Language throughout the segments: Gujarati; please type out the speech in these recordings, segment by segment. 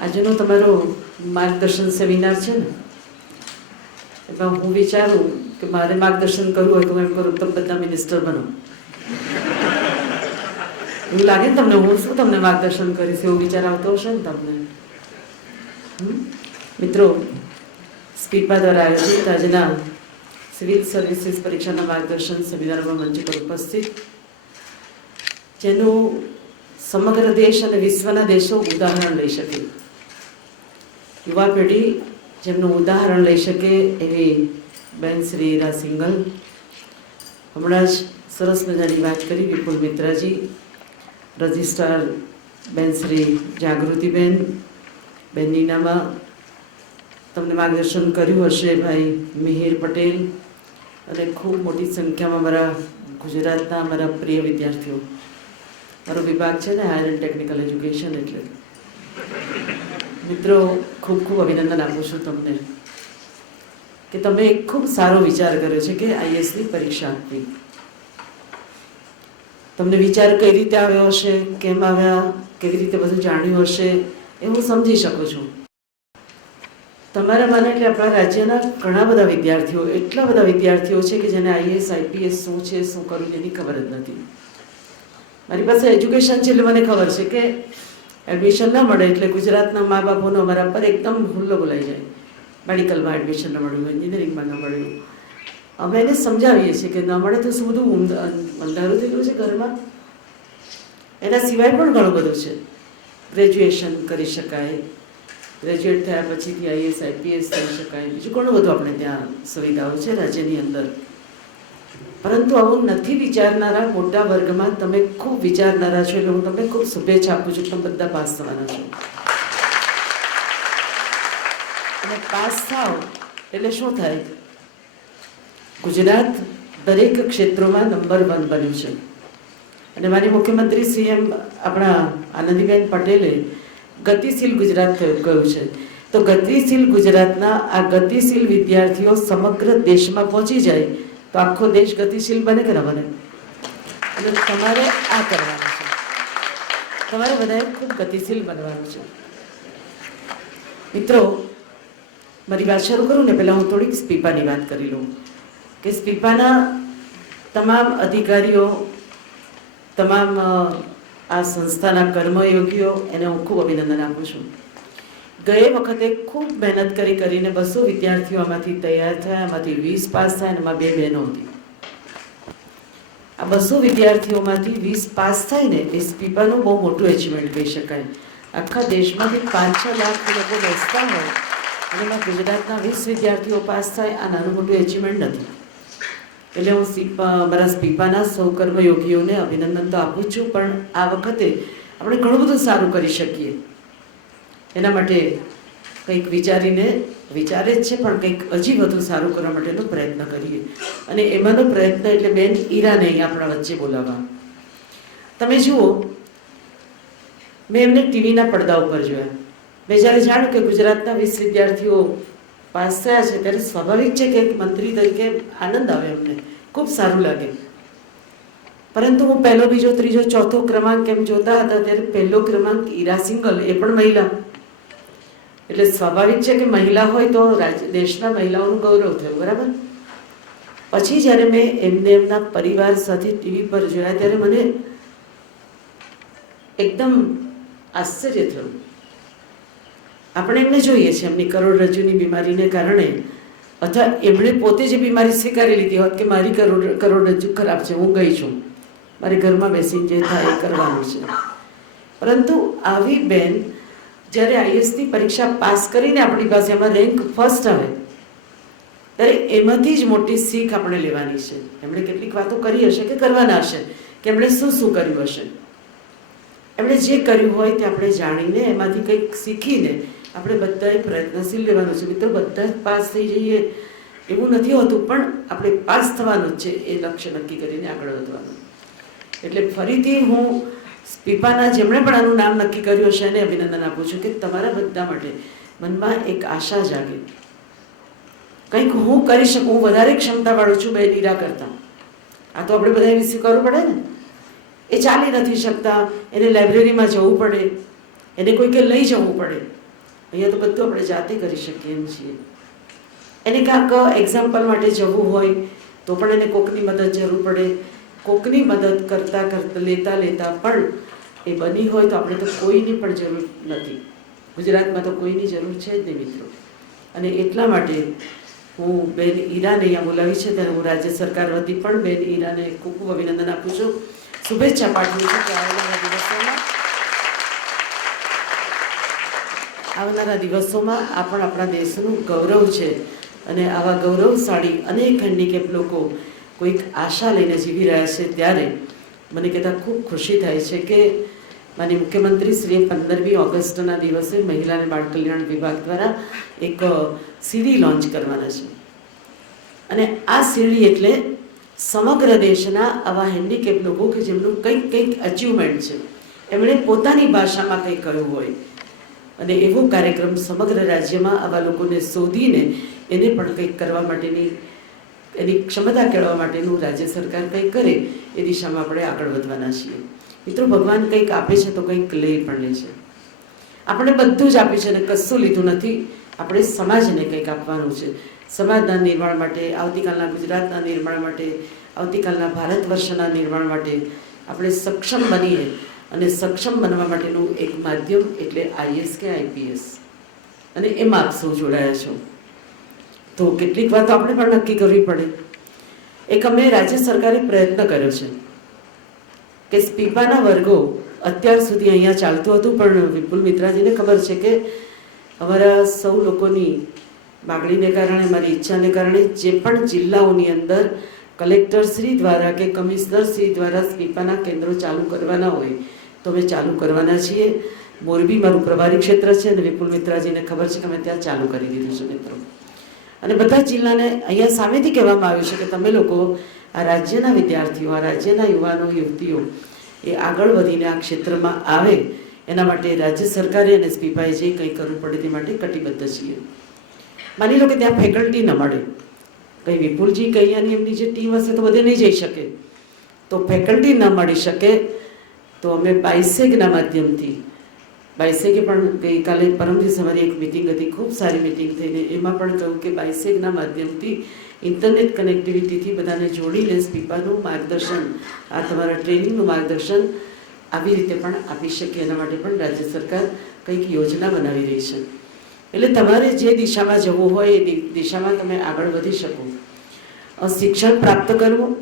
આજનો તમારો માર્ગદર્શન સેમિનાર છે ને, એમાં હું વિચારું કે મારે માર્ગદર્શન કરવું હોય તો હું એમ કરું તમે બધા મિનિસ્ટર બનો. એવું લાગે ને તમને? હું શું તમને માર્ગદર્શન કરીશ એવો વિચાર આવતો હશે ને તમને? મિત્રો, સ્પીપા દ્વારા આયોજિત આજના સિવિલ સર્વિસીસ પરીક્ષાના માર્ગદર્શન સેમિનારમાં મંચ પર ઉપસ્થિત, જેનું સમગ્ર દેશ અને વિશ્વના દેશો ઉદાહરણ લઈ શકે, યુવા પેઢી જેમનું ઉદાહરણ લઈ શકે એવી બેન શ્રી ઈરા સિંઘલ, હમણાં જ સરસ મજાની વાત કરી વિપુલ મિત્રાજી, રજિસ્ટ્રાર બેન શ્રી જાગૃતિબેન, બેન નીનામાં, તમને માર્ગદર્શન કર્યું હશે ભાઈ મિહિર પટેલ, અને ખૂબ મોટી સંખ્યામાં મારા ગુજરાતના મારા પ્રિય વિદ્યાર્થીઓ. મારો વિભાગ છે ને હાયર એન્ડ ટેકનિકલ એજ્યુકેશન, એટલે મિત્રો ખૂબ ખૂબ અભિનંદન આપું છું તમને કે તમે એક ખૂબ સારો વિચાર કર્યો છે કે આઈએસની પરીક્ષા આપવી. તમને વિચાર કઈ રીતે આવ્યો હશે, કેમ આવ્યા, કેવી રીતે બધું જાણ્યું હશે એ હું સમજી શકું છું. તમારા મને એટલે આપણા રાજ્યના ઘણા બધા વિદ્યાર્થીઓ, એટલા બધા વિદ્યાર્થીઓ છે કે જેને આઈએસ આઈપીએસ શું છે, શું કરવું એની ખબર જ નથી. મારી પાસે એજ્યુકેશન છે એટલે મને ખબર છે કે એડમિશન ના મળે એટલે ગુજરાતના મા બાપોનો અમારા પર એકદમ હુલ્લો બોલાઈ જાય. મેડિકલમાં એડમિશન ન મળ્યું, એન્જિનિયરિંગમાં ન મળ્યું. અમે એને સમજાવીએ છીએ કે ન મળે તો શું બધું અંધારું થઈ ગયું છે ઘરમાં. એના સિવાય પણ ઘણું બધું છે. ગ્રેજ્યુએશન કરી શકાય, ગ્રેજ્યુએટ થયા પછીથી આઈએસ આઈપીએસ થઈ શકાય, બીજું ઘણું બધું આપણે ત્યાં સુવિધાઓ છે રાજ્યની અંદર. પરંતુ આવું નથી વિચારનારા મોટા વર્ગમાં તમે ખૂબ વિચારનારા છો, એટલે હું તમને ખૂબ શુભેચ્છા આપું છું. તમે બધા પાસ થવાના છો, અને પાસ થાવ એટલે શું થાય? ગુજરાત દરેક ક્ષેત્રોમાં નંબર 1 બન્યું છે. અને મારી મુખ્યમંત્રી સીએમ આપણા આનંદીબેન પટેલે ગતિશીલ ગુજરાત કહ્યું છે. તો ગતિશીલ ગુજરાતના આ ગતિશીલ વિદ્યાર્થીઓ સમગ્ર દેશમાં પહોંચી જાય તો આખો દેશ ગતિશીલ બને કે ન બને? એટલે તમારે આ કરવાનું છે. તમારે બધાએ ખૂબ ગતિશીલ બનવાનું છે. મિત્રો, મારી વાત શરૂ કરું ને પહેલાં હું થોડીક સ્પીપાની વાત કરી લઉં કે સ્પીપાના તમામ અધિકારીઓ, તમામ આ સંસ્થાના કર્મયોગીઓ, એને હું ખૂબ અભિનંદન આપું છું. ગયે વખતે ખૂબ મહેનત કરીને 200 વિદ્યાર્થીઓ આમાંથી તૈયાર થયા, આમાંથી 20 પાસ થયા, અને એમાં 2 બહેનો હતી. આ 200 વિદ્યાર્થીઓમાંથી 20 પાસ થાય ને એ સ્પીપાનું બહુ મોટું એચિવમેન્ટ કહી શકાય. આખા દેશમાંથી 5-6 લાખ લોકો બેસતા હોય અને એમાં ગુજરાતના 20 વિદ્યાર્થીઓ પાસ થાય, આ નાનું મોટું એચિવમેન્ટ નથી. એટલે હું મારા સ્પીપાના સૌ કર્મયોગીઓને અભિનંદન તો આપું છું, પણ આ વખતે આપણે ઘણું બધું સારું કરી શકીએ. એના માટે કંઈક વિચારે જ છે, પણ કંઈક હજી વધુ સારું કરવા માટેનો પ્રયત્ન કરીએ. અને એમાંનો પ્રયત્ન એટલે બેન ઈરાને અહીં આપણા વચ્ચે બોલાવવા. તમે જુઓ, મેં એમને ટીવીના પડદા ઉપર જોયા. મેં જ્યારે જાણ્યું કે ગુજરાતના 20 વિદ્યાર્થીઓ પાસ થયા છે ત્યારે સ્વાભાવિક છે કે એક મંત્રી તરીકે આનંદ આવે, અમને ખૂબ સારું લાગે. પરંતુ હું પહેલો, બીજો, ત્રીજો, ચોથો ક્રમાંક એમ જોતા હતા ત્યારે પહેલો ક્રમાંક ઈરા સિંઘલ, એ પણ મહિલા. એટલે સ્વાભાવિક છે કે મહિલા હોય તો દેશના મહિલાઓનું ગૌરવ થયું, બરાબર. પછી જ્યારે મેં એમને એમના પરિવાર સાથે ટીવી પર જોયા ત્યારે મને એકદમ આશ્ચર્ય થયું. આપણે એમને જોઈએ છીએ એમની કરોડરજ્જુની બીમારીને કારણે, અથવા એમણે પોતે જે બીમારી સ્વીકારી લીધી હોત કે મારી કરોડરજ્જુ ખરાબ છે, હું ગઈ છું, મારે ઘરમાં બેસીને જે થાય એ કરવાનું છે. પરંતુ આવી બેન જ્યારે આઈએસની પરીક્ષા પાસ કરીને આપણી પાસે એમાં રેન્ક ફર્સ્ટ આવે ત્યારે એમાંથી જ મોટી શીખ આપણે લેવાની છે. એમણે કેટલીક વાતો કરી હશે કે કરવાના હશે, કે એમણે શું શું કર્યું હશે. એમણે જે કર્યું હોય તે આપણે જાણીને એમાંથી કંઈક શીખીને આપણે બધાએ પ્રયત્નશીલ લેવાનું છે. મિત્રો, બધા જ પાસ થઈ જઈએ એવું નથી હોતું, પણ આપણે પાસ થવાનું જ છે એ લક્ષ્ય નક્કી કરીને આગળ વધવાનું. એટલે ફરીથી હું સ્પીપાના જેમણે પણ આનું નામ નક્કી કર્યું હશે એને અભિનંદન આપું છું કે તમારા બધા માટે મનમાં એક આશા જાગે, કંઈક હું કરી શકું, હું વધારે ક્ષમતાવાળું છું બેન ઈરા કરતાં. આ તો આપણે બધા એવી સ્વીકારવું પડે ને. એ ચાલી નથી શકતા, એને લાઇબ્રેરીમાં જવું પડે, એને કોઈકે લઈ જવું પડે, અહીંયા તો બધું આપણે જાતે કરી શકીએ એમ છીએ. એને કાંક એક્ઝામ્પલ માટે જવું હોય તો પણ એને કોકની મદદ જરૂર પડે. કોકની મદદ કરતાં લેતા પણ એ બની હોય તો આપણે તો કોઈની પણ જરૂર નથી. ગુજરાતમાં તો કોઈની જરૂર છે જ નહીં મિત્રો. અને એટલા માટે હું બેન ઈરાને અહીંયા બોલાવી છે ત્યારે હું રાજ્ય સરકાર વતી પણ બેન ઈરાને ખૂબ ખૂબ અભિનંદન આપું છું, શુભેચ્છા પાઠવું છું કે આવનારા દિવસોમાં આ પણ આપણા દેશનું ગૌરવ છે. અને આવા ગૌરવશાળી અનેક હેન્ડીકેપ લોકો કોઈક આશા લઈને જીવી રહ્યા છે ત્યારે મને કહેતા ખૂબ ખુશી થાય છે કે માનનીય મુખ્યમંત્રી શ્રીએ 15મી ઓગસ્ટના દિવસે મહિલા અને બાળ કલ્યાણ વિભાગ દ્વારા એક સીડી લોન્ચ કરવાના છે. અને આ સીડી એટલે સમગ્ર દેશના આવા હેન્ડીકેપ લોકો કે જેમનું કંઈક અચીવમેન્ટ છે, એમણે પોતાની ભાષામાં કંઈક કહ્યું હોય અને એવો કાર્યક્રમ સમગ્ર રાજ્યમાં આવા લોકોને શોધીને એને પણ કંઈક કરવા માટેની એની ક્ષમતા કેળવવા માટેનું રાજ્ય સરકાર કંઈક કરે એ દિશામાં આપણે આગળ વધવાના છીએ. મિત્રો, ભગવાન કંઈક આપે છે તો કંઈક લઈ પણ લે છે. આપણે બધું જ આપ્યું છે અને કશું લીધું નથી. આપણે સમાજને કંઈક આપવાનું છે. સમાજના નિર્માણ માટે, આવતીકાલના ગુજરાતના નિર્માણ માટે, આવતીકાલના ભારત વર્ષના નિર્માણ માટે આપણે સક્ષમ બનીએ. અને સક્ષમ બનવા માટેનું એક માધ્યમ એટલે IAS કે IPS. અને એમાં આપ સૌ જોડાયા છો તો કેટલીક વાતો આપણે પણ નક્કી કરવી પડે. એક અમે રાજ્ય સરકારે પ્રયત્ન કર્યો છે કે સ્પીપાના વર્ગો અત્યાર સુધી અહીંયા ચાલતું હતું, પણ વિપુલ મિત્રાજીને ખબર છે કે અમારા સૌ લોકોની માગણીને કારણે, મારી ઈચ્છાને કારણે જે પણ જિલ્લાઓની અંદર કલેક્ટરશ્રી દ્વારા કે કમિશનરશ્રી દ્વારા સ્પીપાના કેન્દ્રો ચાલુ કરવાના હોય તો અમે ચાલુ કરવાના છીએ. મોરબી મારું પ્રભારી ક્ષેત્ર છે અને વિપુલ મિત્રાજીને ખબર છે કે અમે ત્યાં ચાલુ કરી દીધું છે મિત્રો. અને બધા જિલ્લાને અહીંયા સામેથી કહેવામાં આવ્યું છે કે તમે લોકો આ રાજ્યના વિદ્યાર્થીઓ, આ રાજ્યના યુવાનો યુવતીઓ એ આગળ વધીને આ ક્ષેત્રમાં આવે એના માટે રાજ્ય સરકારે અને સ્પીપાએ જે કંઈ કરવું પડે તે માટે કટિબદ્ધ છીએ. માની લો કે ત્યાં ફેકલ્ટી ન મળે, કંઈ વિપુલજી કંઈ અહીંયાની એમની જે ટીમ હશે તો બધે નહીં જઈ શકે, તો ફેકલ્ટી ન મળી શકે તો અમે બાયસેગના માધ્યમથી, બાયસેગે પણ ગઈકાલે પરમ દિવસે અમારી એક મિટિંગ હતી, ખૂબ સારી મિટિંગ થઈને એમાં પણ કહ્યું કે બાયસેગના માધ્યમથી ઇન્ટરનેટ કનેક્ટિવિટીથી બધાને જોડીને સ્પીપાનું માર્ગદર્શન, આ તમારા ટ્રેનિંગનું માર્ગદર્શન આવી રીતે પણ આપી શકીએ એના માટે પણ રાજ્ય સરકાર કંઈક યોજના બનાવી રહી છે. એટલે તમારે જે દિશામાં જવું હોય એ દિશામાં તમે આગળ વધી શકો. શિક્ષણ પ્રાપ્ત કરવું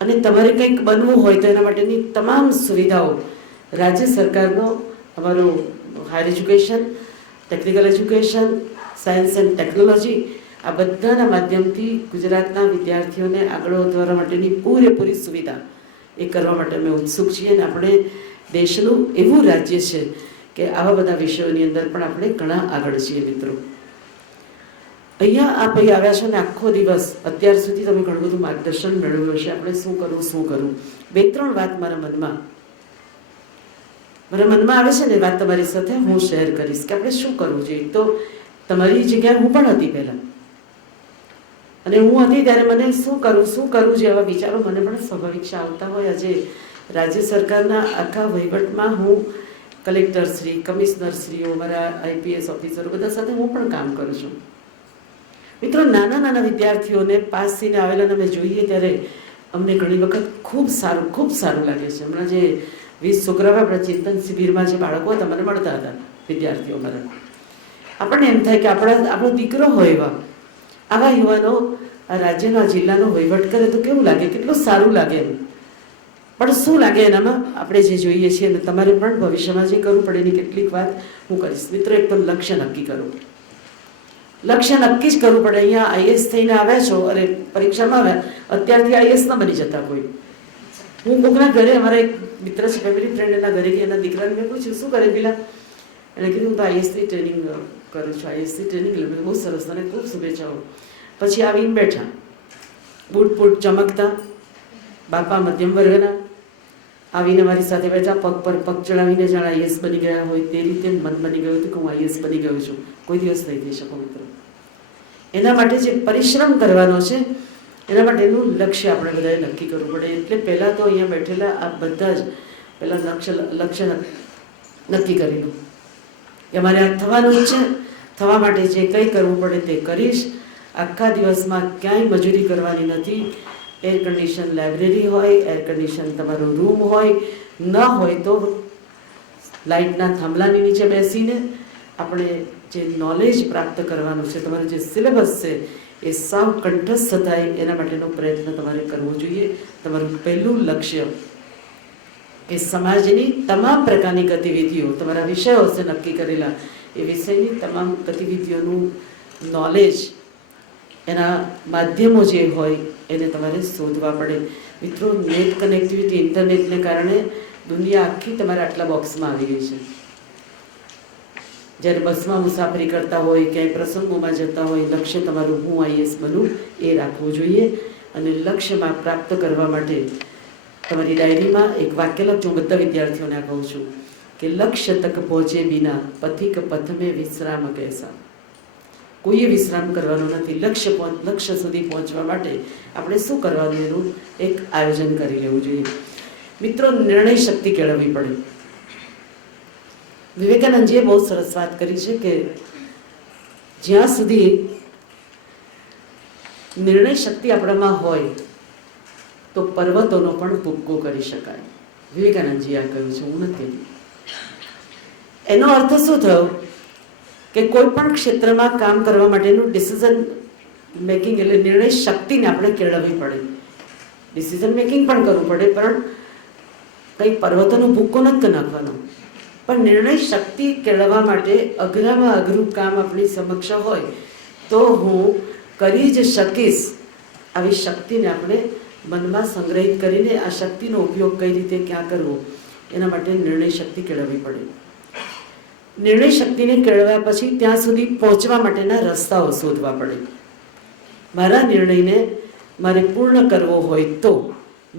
અને તમારે કંઈક બનવું હોય તો એના માટેની તમામ સુવિધાઓ રાજ્ય સરકારનો, અમારું higher education, technical education, science and technology, આ બધાના માધ્યમથી ગુજરાતના વિદ્યાર્થીઓને આગળ વધવા માટેની પૂરેપૂરી સુવિધા એ કરવા માટે અમે ઉત્સુક છીએ. અને આપણે દેશનું એવું રાજ્ય છે કે આવા બધા વિષયોની અંદર પણ આપણે ઘણા આગળ છીએ મિત્રો. અહીંયા આપ અહીં આવ્યા છો ને આખો દિવસ અત્યાર સુધી તમે ઘણું બધું માર્ગદર્શન મેળવ્યું હશે. આપણે શું કરવું. 2-3 વાત મારા મનમાં આવે છે ને, વાત તમારી સાથે હું શેર કરીશ કે આપણે શું કરવું જોઈએ. તો તમારી જગ્યાએ હું પણ હતી પહેલાં, અને હું હતી ત્યારે મને શું કરવું જોઈએ એવા વિચારો મને પણ સ્વાભાવિક આવતા હોય. આજે રાજ્ય સરકારના આખા વહીવટમાં હું કલેક્ટરશ્રી, કમિશનરશ્રીઓ, મારા IPS ઓફિસરો બધા સાથે હું પણ કામ કરું છું. મિત્રો, નાના વિદ્યાર્થીઓને પાસ થઈને આવેલાને અમે જોઈએ ત્યારે અમને ઘણી વખત ખૂબ સારું લાગે છે. હમણાં જે 20 છોકરાઓ આપણા ચિંતન શિબિરમાં જે બાળકો હતા મને મળતા હતા, વિદ્યાર્થીઓ મારા, આપણને એમ થાય કે આપણો દીકરો હોય એવા આવા યુવાનો આ રાજ્યનો, આ જિલ્લાનો વહીવટ કરે તો કેવું લાગે, કેટલું સારું લાગે એમ. પણ શું લાગે એનામાં આપણે જે જોઈએ છીએ, અને તમારે પણ ભવિષ્યમાં જે કરવું પડે એની કેટલીક વાત હું કરીશ. મિત્રો, એક તો લક્ષ્ય નક્કી કરો. લક્ષ્ય નક્કી જ કરવું પડે. અહીંયા IAS થઈને આવ્યા છો, અરે પરીક્ષામાં આવ્યા, અત્યારથી IAS ન બની જતા કોઈ. હું કોકના ઘરે, અમારા એક મિત્ર છે, ફેમિલી ફ્રેન્ડ, એના ઘરે ગઈ, એના દીકરાને મેં પૂછ્યું શું કરે પેલા, એણે કીધું હું તો IASની ટ્રેનિંગ કરું છું. IASની ટ્રેનિંગ લે. બહુ સરસ, તને ખૂબ શુભેચ્છાઓ. પછી આવીને બેઠા, બૂટ ચમકતા, બાપા મધ્યમ વર્ગના, આવીને મારી સાથે બેઠા, પગ પર પગ ચડાવીને જાણે IAS બની ગયા હોય તે રીતે મન બની ગયું હતું કે હું IAS બની ગયો છું. કોઈ દિવસ નહીં થઈ શકો મિત્રો. એના માટે જે પરિશ્રમ કરવાનો છે એના માટેનું લક્ષ્ય આપણે બધાએ નક્કી કરવું પડે. એટલે પહેલાં તો અહીંયા બેઠેલા આ બધા જ પહેલાં લક્ષ્ય નક્કી કરી લો. કે અમારે આ થવાનું જ છે, થવા માટે જે કંઈ કરવું પડે તે કરીશ. આખા દિવસમાં ક્યાંય મજૂરી કરવાની નથી. એર કન્ડિશન લાઇબ્રેરી હોય, એર કન્ડિશન તમારો રૂમ હોય, ન હોય તો લાઇટના થાંભલાની નીચે બેસીને આપણે જે નોલેજ પ્રાપ્ત કરવાનું છે, તમારું જે સિલેબસ છે એ સાવ કંઠસ્થ થાય એના માટેનો પ્રયત્ન તમારે કરવો જોઈએ. તમારું પહેલું લક્ષ્ય કે સમાજની તમામ પ્રકારની ગતિવિધિઓ, તમારા વિષયો હશે નક્કી કરેલા, એ વિષયની તમામ ગતિવિધિઓનું નોલેજ, એના માધ્યમો જે હોય એને તમારે શોધવા પડે. મિત્રો, નેટ કનેક્ટિવિટી, ઇન્ટરનેટને કારણે દુનિયા આખી તમારા આટલા બોક્સમાં આવી ગઈ છે. જ્યારે બસમાં મુસાફરી કરતા હોય, ક્યાંય પ્રસંગોમાં જતા હોય, લક્ષ્ય તમારું હું આઈએસ બનું એ રાખવું જોઈએ. અને લક્ષ્યમાં પ્રાપ્ત કરવા માટે તમારી ડાયરીમાં એક વાક્ય લખજો. હું બધા વિદ્યાર્થીઓને આ કહું છું કે લક્ષ્ય તક પહોંચે બિના પથિક પથ મેં વિશ્રામ કૈસા. કોઈએ વિશ્રામ કરવાનો નથી. લક્ષ્ય સુધી પહોંચવા માટે આપણે શું કરવાનું એનું એક આયોજન કરી લેવું જોઈએ. મિત્રો, નિર્ણય શક્તિ કેળવવી પડે. વિવેકાનંદજીએ બહુ સરસ વાત કરી છે કે જ્યાં સુધી નિર્ણય શક્તિ આપણામાં હોય તો પર્વતોનો પણ ભૂક્કો કરી શકાય. વિવેકાનંદજીએ આ કહ્યું છે, હું નથી. એનો અર્થ શું થયો કે કોઈ પણ ક્ષેત્રમાં કામ કરવા માટેનું ડિસિઝન મેકિંગ એટલે નિર્ણય શક્તિને આપણે કેળવવી પડે. ડિસિઝન મેકિંગ પણ કરવું પડે, પણ કંઈ પર્વતોનો ભૂક્કો નથી નાખવાનો. પણ નિર્ણય શક્તિ કેળવવા માટે અઘરામાં અઘરું કામ આપણી સમક્ષ હોય તો હું કરી જ શકીશ, આવી શક્તિને આપણે મનમાં સંગ્રહિત કરીને આ શક્તિનો ઉપયોગ કઈ રીતે ક્યાં કરવો એના માટે નિર્ણય શક્તિ કેળવવી પડે. નિર્ણય શક્તિને કેળવ્યા પછી ત્યાં સુધી પહોંચવા માટેના રસ્તાઓ શોધવા પડે. મારા નિર્ણયને મારે પૂર્ણ કરવો હોય તો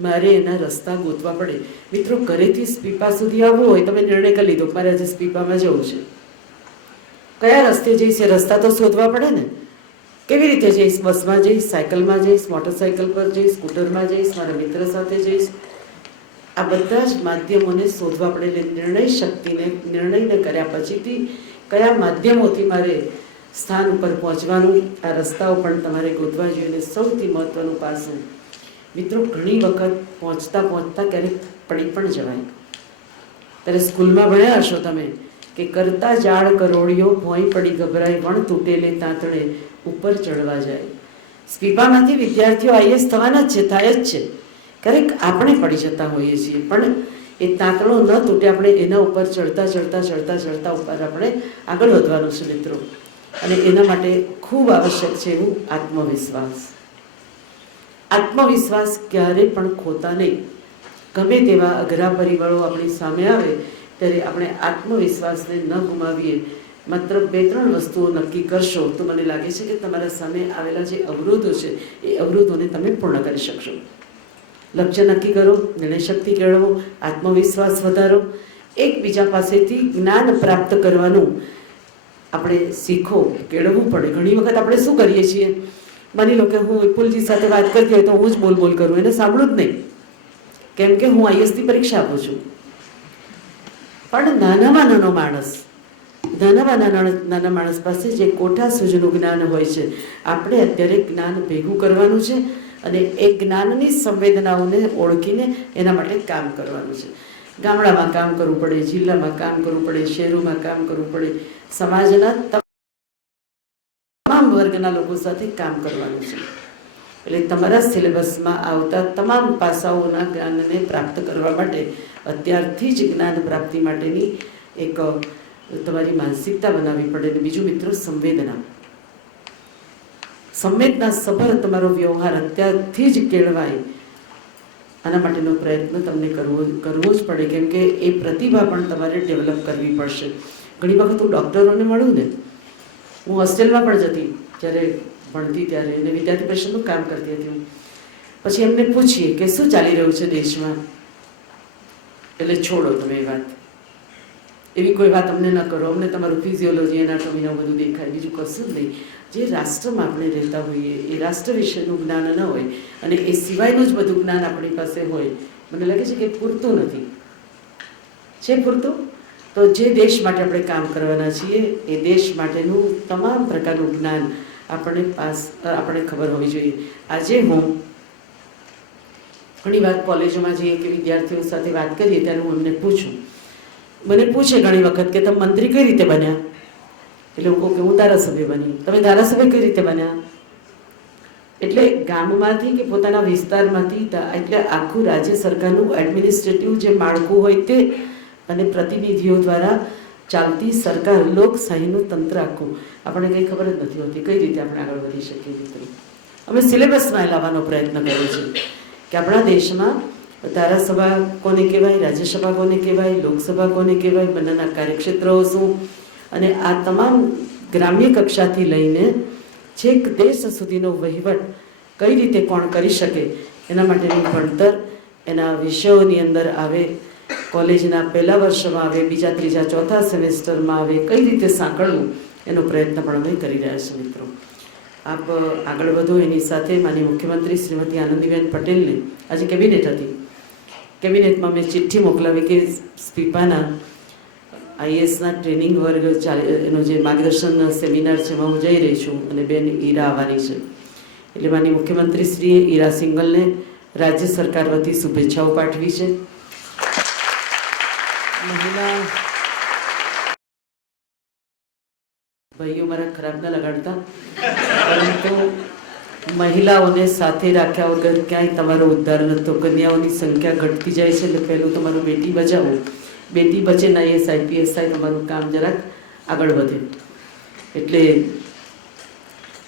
મારે એના રસ્તા ગોતવા પડે. મિત્રો, ઘરેથી સ્પીપા સુધી આવવું હોય, તમે નિર્ણય કરી લીધો મારે આજે સ્પીપામાં જવું છે, કયા રસ્તે જઈશ એ રસ્તા તો શોધવા પડે ને. કેવી રીતે જઈશ? બસમાં જઈશ, સાયકલમાં જઈશ, મોટરસાયકલ પર જઈશ, સ્કૂટરમાં જઈશ, મારા મિત્ર સાથે જઈશ. આ બધા જ માધ્યમોને શોધવા પડે. એટલે નિર્ણય શક્તિને, નિર્ણયને કર્યા પછીથી કયા માધ્યમોથી મારે સ્થાન ઉપર પહોંચવાનું, આ રસ્તાઓ પણ તમારે ગોતવા જોઈએ. સૌથી મહત્ત્વનું પાસું મિત્રો, ઘણી વખત પહોંચતા ક્યારેક પડી પણ જવાય. ત્યારે સ્કૂલમાં ભણ્યા હશો તમે કે કરતા જાળ કરોડિયો ભોંય પડી ગભરાય, વણ તૂટેલે તાંતણે ઉપર ચડવા જાય. સ્પીપામાંથી વિદ્યાર્થીઓ આઈએસ થવાના જ છે, થાય જ છે. ક્યારેક આપણે પડી જતા હોઈએ છીએ, પણ એ તાંતણો ન તૂટે, આપણે એના ઉપર ચડતા ઉપર આપણે આગળ વધવાનું છે મિત્રો. અને એના માટે ખૂબ આવશ્યક છે એવું આત્મવિશ્વાસ. આત્મવિશ્વાસ ક્યારે પણ ખોતા નહીં. ગમે તેવા અઘરા પરિબળો આપણી સામે આવે ત્યારે આપણે આત્મવિશ્વાસને ન ગુમાવીએ. માત્ર 2-3 વસ્તુઓ નક્કી કરશો તો મને લાગે છે કે તમારા સામે આવેલા જે અવરોધો છે એ અવરોધોને તમે પૂર્ણ કરી શકશો. લક્ષ્ય નક્કી કરો, નિર્ણય શક્તિ કેળવો, આત્મવિશ્વાસ વધારો, એકબીજા પાસેથી જ્ઞાન પ્રાપ્ત કરવાનું આપણે શીખો, કેળવવું પડે. ઘણી વખત આપણે શું કરીએ છીએ, માની લો કે હું વિપુલજી સાથે વાત કરતી હોય તો હું જ બોલ કરું, એને સાંભળું જ નહીં, કેમ કે હું આઈએસની પરીક્ષા આપું છું. પણ નાના માણસ પાસે જે કોઠા સૂઝનું જ્ઞાન હોય છે, આપણે અત્યારે જ્ઞાન ભેગું કરવાનું છે અને એ જ્ઞાનની સંવેદનાઓને ઓળખીને એના માટે કામ કરવાનું છે. ગામડામાં કામ કરવું પડે, જિલ્લામાં કામ કરવું પડે, શહેરોમાં કામ કરવું પડે, સમાજના તમામ વર્ગના લોકો સાથે કામ કરવાનું છે. એટલે તમારા સિલેબસમાં આવતા તમામ પાસાઓના જ્ઞાનને પ્રાપ્ત કરવા માટે અત્યારથી જ જ્ઞાન પ્રાપ્તિ માટેની એક તમારી માનસિકતા બનાવવી પડે. અને બીજું મિત્રો, સંવેદના સભર તમારો વ્યવહાર અત્યારથી જ કેળવાય, આના માટેનો પ્રયત્ન તમને કરવો જ પડે. કેમ કે એ પ્રતિભા પણ તમારે ડેવલપ કરવી પડશે. ઘણી વખત હું ડૉક્ટરોને મળું ને, હું હોસ્ટેલમાં પણ જતી જ્યારે ભણતી ત્યારે, અને વિદ્યાર્થી પરિષદનું કામ કરતી હતી હું. પછી એમને પૂછીએ કે શું ચાલી રહ્યું છે દેશમાં, એટલે છોડો તમે એ વાત, એવી કોઈ વાત અમને ન કરો, અમને તમારું ફિઝિયોલોજી, એનાટોમી બધું દેખાય, બીજું કશું જ નહીં. જે રાષ્ટ્રમાં આપણે રહેતા હોઈએ એ રાષ્ટ્ર વિશેનું જ્ઞાન ન હોય અને એ સિવાયનું જ બધું જ્ઞાન આપણી પાસે હોય, મને લાગે છે કે પૂરતું નથી. છે પૂરતું? તો જે દેશ માટે આપણે કામ કરવાના છીએ એ દેશ માટેનું તમામ પ્રકારનું જ્ઞાન આપણે ખબર હોવી જોઈએ. આજે હું ઘણી વાર કોલેજોમાં જઈએ કે વિદ્યાર્થીઓ સાથે વાત કરીએ ત્યારે હું એમને મને પૂછે ઘણી વખત કે તમે મંત્રી કઈ રીતે બન્યા? એટલે હું કહું કે હું ધારાસભ્ય બની. તમે ધારાસભ્ય કઈ રીતે બન્યા? એટલે ગામમાંથી કે પોતાના વિસ્તારમાંથી, એટલે આખું રાજ્ય સરકારનું એડમિનિસ્ટ્રેટિવ જે માળખું હોય તે અને પ્રતિનિધિઓ દ્વારા ચાલતી સરકાર, લોકશાહીનું તંત્ર આખું આપણને કંઈ ખબર જ નથી હોતી કઈ રીતે આપણે આગળ વધી શકીએ. મિત્રો અમે સિલેબસમાં લાવવાનો પ્રયત્ન કર્યો છે કે આપણા દેશમાં ધારાસભા કોને કહેવાય, રાજ્યસભા કોને કહેવાય, લોકસભા કોને કહેવાય, બંનેના કાર્યક્ષેત્રો શું, અને આ તમામ ગ્રામ્ય કક્ષાથી લઈને છેક દેશ સુધીનો વહીવટ કઈ રીતે કોણ કરી શકે એના માટેનું ભણતર એના વિષયોની અંદર આવે, કોલેજના પહેલા વર્ષમાં આવે, બીજા ત્રીજા ચોથા સેમેસ્ટરમાં આવે, કઈ રીતે સાંકળવું એનો પ્રયત્ન પણ અમે કરી રહ્યા છીએ. મિત્રો આપ આગળ વધો. એની સાથે માનનીય મુખ્યમંત્રી શ્રીમતી આનંદીબેન પટેલને આજે કેબિનેટ હતી, કેબિનેટમાં મેં ચિઠ્ઠી મોકલાવી કે સ્પીપાના આઈએસના ટ્રેનિંગ વર્ગ એનો જે માર્ગદર્શન સેમિનાર છે એમાં હું જઈ રહી છું અને બેન ઈરા આવવાની છે. એટલે માનનીય મુખ્યમંત્રીશ્રીએ ઈરા સિંગલને રાજ્ય સરકાર વતી શુભેચ્છાઓ પાઠવી છે. મહિલા ભાઈઓ મારા ખરાબ ના લગાડતા, પરંતુ મહિલાઓને સાથે રાખ્યા વગર ક્યાંય તમારો ઉદ્ધાર નહોતો. કન્યાઓની સંખ્યા ઘટતી જાય છે. એટલે પહેલું તમારું બેટી બચાવો, બેટી બચે ના IAS IPS થાય, તમારું કામ જરાક આગળ વધે. એટલે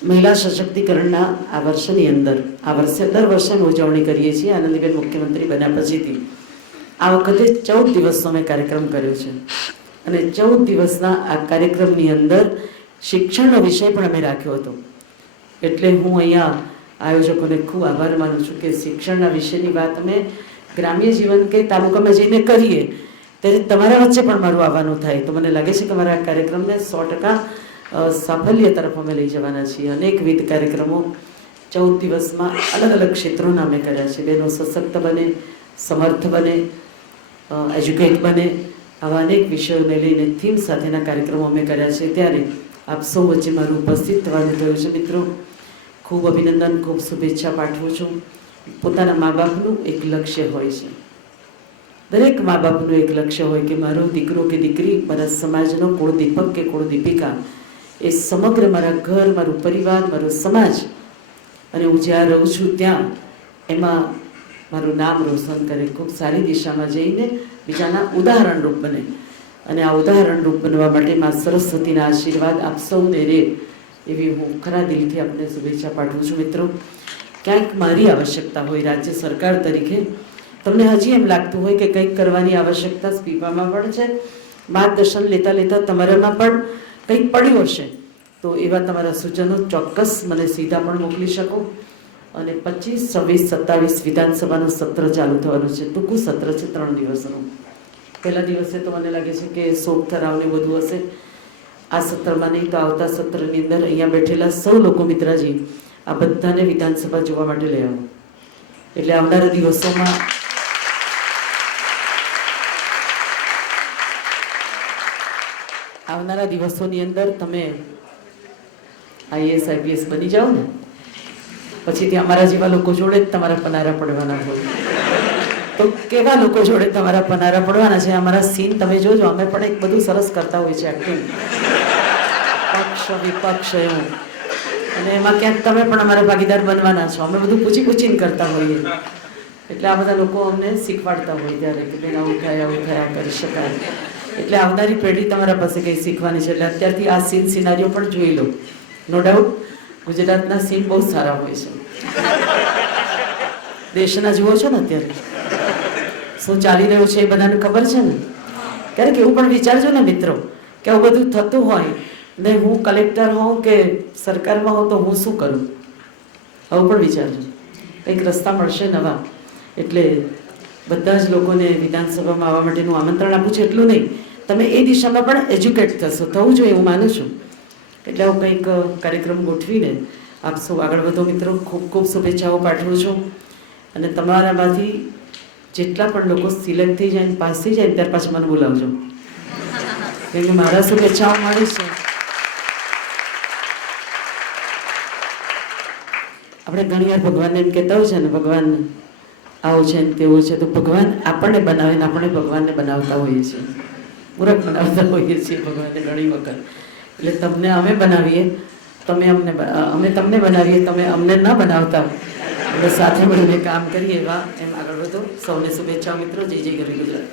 મહિલા સશક્તિકરણના આ વર્ષની અંદર દર વર્ષે અમે ઉજવણી કરીએ છીએ આનંદીબેન મુખ્યમંત્રી બન્યા પછીથી. આ વખતે 14 દિવસનો અમે કાર્યક્રમ કર્યો છે અને 14 દિવસના આ કાર્યક્રમની અંદર શિક્ષણનો વિષય પણ અમે રાખ્યો હતો. એટલે હું અહીંયા આયોજકોને ખૂબ આભાર માનું છું કે શિક્ષણના વિષયની વાત અમે ગ્રામ્ય જીવન કે તાલુકામાં જઈને કરીએ ત્યારે તમારા વચ્ચે પણ મારું આવવાનું થાય. તો મને લાગે છે કે મારા આ કાર્યક્રમને 100% સાફલ્ય તરફ અમે લઈ જવાના છીએ. અનેકવિધ કાર્યક્રમો 14 દિવસમાં અલગ અલગ ક્ષેત્રોના અમે કર્યા છે. બહેનો સશક્ત બને, સમર્થ બને, એજ્યુકેટ બને, આવા અનેક વિષયોને લઈને થીમ સાથેના કાર્યક્રમો અમે કર્યા છે. ત્યારે આપ સૌ વચ્ચે મારું ઉપસ્થિત થવાનું થયું છે. મિત્રો ખૂબ અભિનંદન, ખૂબ શુભેચ્છા પાઠવું છું. પોતાના મા બાપનું એક લક્ષ્ય હોય છે, દરેક મા બાપનું એક લક્ષ્ય હોય કે મારો દીકરો કે દીકરી મારા સમાજનો કુળ દીપક કે કુળ દીપિકા, એ સમગ્ર મારા ઘર, મારું પરિવાર, મારો સમાજ અને હું જ્યાં રહું છું ત્યાં એમાં મારું નામ રોશન કરે, ખૂબ સારી દિશામાં જઈને બીજાના ઉદાહરણરૂપ બને. અને આ ઉદાહરણરૂપ બનવા માટે મા સરસ્વતીના આશીર્વાદ આપ સૌને રહે એવી હું ખરા દિલથી આપને શુભેચ્છા પાઠવું છું. મિત્રો ક્યાંક મારી આવશ્યકતા હોય રાજ્ય સરકાર તરીકે, તમને હજી એમ લાગતું હોય કે કંઈક કરવાની આવશ્યકતા સ્પીપામાં પણ છે, માર્ગદર્શન લેતા લેતા તમારામાં પણ કંઈક પડ્યું હશે, તો એવા તમારા સૂચનો ચોક્કસ મને સીધા પણ મોકલી શકો. અને 25, 26, 27 વિધાનસભાનું સત્ર ચાલુ થવાનું છે. ટૂંકું સત્ર છે, 3 દિવસનું. પહેલા દિવસે તો મને લાગે છે કે શોક ઠરાવને બધું હશે. આ સત્રમાં નહીં તો આવતા સત્રની અંદર અહીંયા બેઠેલા સૌ લોકો મિત્રાજી આ બધાને વિધાનસભા જોવા માટે લઈ આવો. એટલે આવનારા દિવસોમાં આવનારા દિવસોની અંદર તમે IAS IPS બની જાઓ ને, પછી ત્યાં અમારા જેવા લોકો જોડે જ તમારા પનારા પડવાના હોય. તો કેવા લોકો જોડે તમારા પનારા પડવાના છે? અમારા સીન તમે જોજો, અમે પણ એક બધું સરસ કરતા હોય છે એક્ટિંગ, પક્ષ વિપક્ષ એવું, અને એમાં ક્યાંક તમે પણ અમારા ભાગીદાર બનવાના છો. અમે બધું પૂછીને કરતા હોઈએ. એટલે આ બધા લોકો અમને શીખવાડતા હોય ત્યારે કે બેન આવું થાય, આવું કરી શકાય. એટલે આવનારી પેઢી તમારા પાસે કંઈ શીખવાની છે. એટલે અત્યારથી આ સિનારીઓ પણ જોઈ લો. નો ડાઉટ ગુજરાતના સીન બહુ સારા હોય છે. દેશના જુઓ છો ને અત્યારે શું ચાલી રહ્યું છે એ બધાને ખબર છે ને. ક્યારેક એવું પણ વિચારજો ને મિત્રો કે આવું બધું થતું હોય ને હું કલેક્ટર હોઉં કે સરકારમાં હોઉં તો હું શું કરું? આવું પણ વિચારજો, કંઈક રસ્તા મળશે નવા. એટલે બધા જ લોકોને વિધાનસભામાં આવવા માટેનું આમંત્રણ આપું છું. એટલું નહીં, તમે એ દિશામાં પણ એજ્યુકેટ થશો, થવું જોઈએ હું માનું છું. એટલે હું કંઈક કાર્યક્રમ ગોઠવીને આપ સૌ આગળ વધો. મિત્રો ખૂબ ખૂબ શુભેચ્છાઓ પાઠવું છું. અને તમારામાંથી જેટલા પણ લોકો સિલેક્ટ થઈ જાય, પાસ થઈ જાય ત્યાર પાછું મને બોલાવજો. કેમ કે મારા શુભેચ્છાઓ મળી છે. આપણે ઘણીવાર ભગવાનને એમ કહેતા હોય છે ને, ભગવાન આવો છે ને તેવો છે, તો ભગવાન આપણને બનાવે ને આપણે ભગવાનને બનાવતા હોઈએ છીએ, મૂર્ખ બનાવતા હોઈએ છીએ ભગવાનને ઘણી વખત. એટલે તમને અમે બનાવીએ, અમે તમને બનાવીએ, તમે અમને ન બનાવતા હો, એટલે સાથે મળીને કામ કરીએ. એવા એમ આગળ વધો. સૌને શુભેચ્છાઓ મિત્રો. જય જય ગરવી ગુજરાત.